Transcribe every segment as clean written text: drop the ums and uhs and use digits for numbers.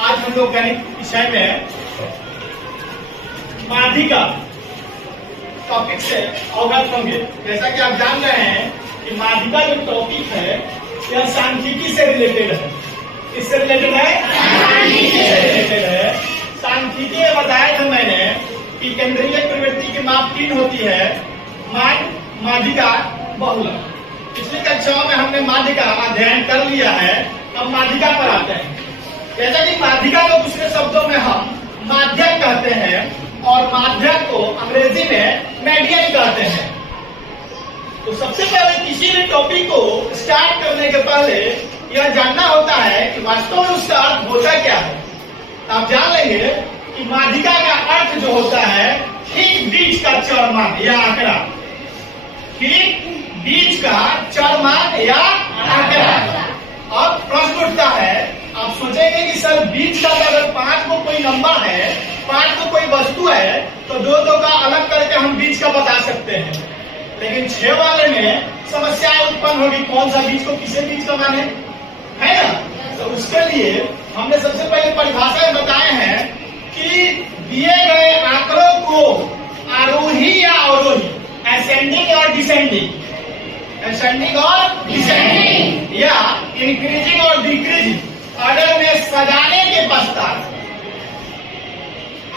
आज हम लोग गणित विषय में माध्यिका टॉपिक से अवगत होंगे। जैसा कि आप जान रहे हैं कि माध्यिका जो टॉपिक है यह सांख्यिकी से रिलेटेड है। किससे रिलेटेड है? सांख्यिकी से रिलेटेड है। सांख्यिकी में बताया था मैंने कि केंद्रीय प्रवृत्ति की माप 3 होती है, मान, माध्यिका, बहुलक। पिछली कक्षाओं में हमने माध्यिका अध्ययन कर लिया है, अब माध्यिका पर आते हैं। जैसा कि माध्यिका को दूसरे शब्दों में हम माध्यक कहते हैं और माध्यक को अंग्रेजी में मीडियम कहते हैं। तो सबसे पहले किसी भी टॉपिक को स्टार्ट करने के पहले यह जानना होता है कि वास्तव में उसका अर्थ होता क्या है। आप जान लेंगे कि माध्यिका का अर्थ जो होता है ठीक बीच का चरमान या आंकड़ा, ठीक बीच का चरमान या आंकड़ा। अब प्रश्न उठता है, आप सोचेंगे कि सर बीच का अगर 5 को कोई नंबर है, 5 को कोई वस्तु है, तो 2 का अलग करके हम बीच का बता सकते हैं। लेकिन 6 वाले में समस्याएं उत्पन्न होगी, कौन सा बीच को किसे बीच का माने, है ना। तो उसके लिए हमने सबसे पहले परिभाषा बताए हैं कि दिए गए आंकड़ों को आरोही या अवरोही, असेंडिंग और डिसेंडिंग, असेंडिंग और डिसेंडिंग या इंक्रीजिंग और डिक्रीजिंग ऑर्डर में सजाने के पश्चात,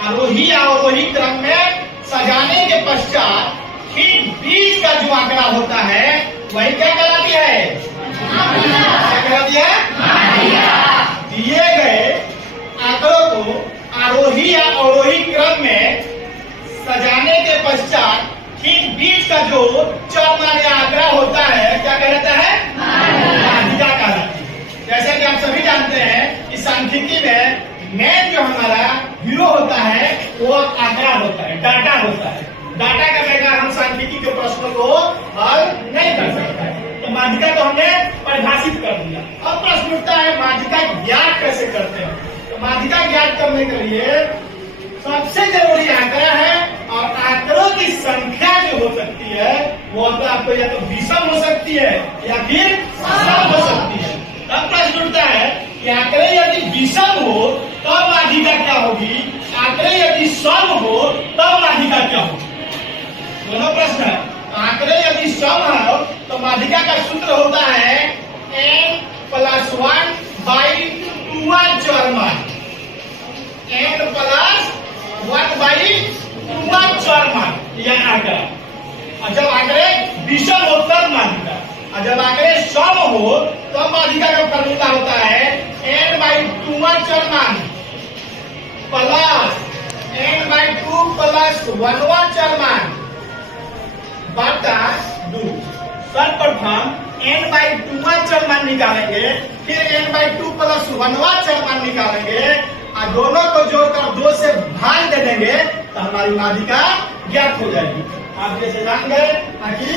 आरोही या अवरोही क्रम में सजाने के पश्चात ठीक बीच का जो आंकड़ा होता है वही क्या कहलाती है? क्या कहलाती है? दिए गए आंकड़ों को आरोही या अवरोही क्रम में सजाने के पश्चात ठीक बीच का जो चरमान या आंकड़ा होता है क्या कहलाता है? माध्यिका कहलाती है। जैसा कि आप सभी जानते हैं कि सांख्यिकी में मेन जो हमारा हीरो होता है वो आंकड़ा होता है, डाटा होता है। डाटा के बगैर हम सांख्यिकी के प्रश्नों को हल नहीं कर सकते। तो माध्यिका को हमने परिभाषित कर दिया। अब प्रश्न उठता है माध्यिका ज्ञात कैसे करते हैं। तो माध्यिका ज्ञात करने के लिए सबसे जरूरी आंकड़ा है, और आंकड़ों की संख्या जो हो सकती है वो आपको या तो विषम हो सकती है या फिर सम हो सकती है। तब प्रश्न उठता है कि आंकड़े यदि विषम हो तब माध्यिका क्या होगी, आंकड़े यदि सम हो तब माध्यिका क्या होगी। दोनों प्रश्न है। आंकड़े यदि सम हो तो माध्यिका का सूत्र होता है n+1/2 चरमान, n+1/2 चरमान यह आंकड़ा। और जब आंकड़े विषम हो तब माध्यिका, और जब आंकड़े सम हो तब माध्यिका का फॉर्मूला होता है n/2 चरमान प्लस n/2 + 1 चरमान बटा 2। सर्वप्रथम n/2 चरमान निकालेंगे, फिर n/2 + 1 चरमान निकालेंगे और दोनों को जोड़कर 2 से भाग दे देंगे तो हमारी माध्यिका ज्ञात हो जाएगी। आप जैसे जान गए कि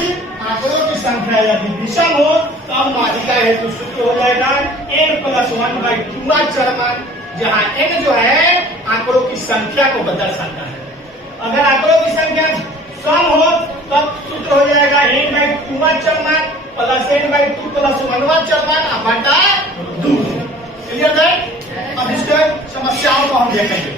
आंकड़ों की संख्या यदि विषम हो तब माध्यिका हेतु सूत्र हो जाएगा n+1/2 चरमान, जहाँ n जो है आंकड़ों की संख्या को दर्शाता है। अगर आंकड़ों की संख्या सम हो तब सूत्र हो जाएगा n/2 चरमान प्लस n/2 + 1 चरमान बटा 2। क्लियर है? अब इसके समस्याओं को हम देखेंगे।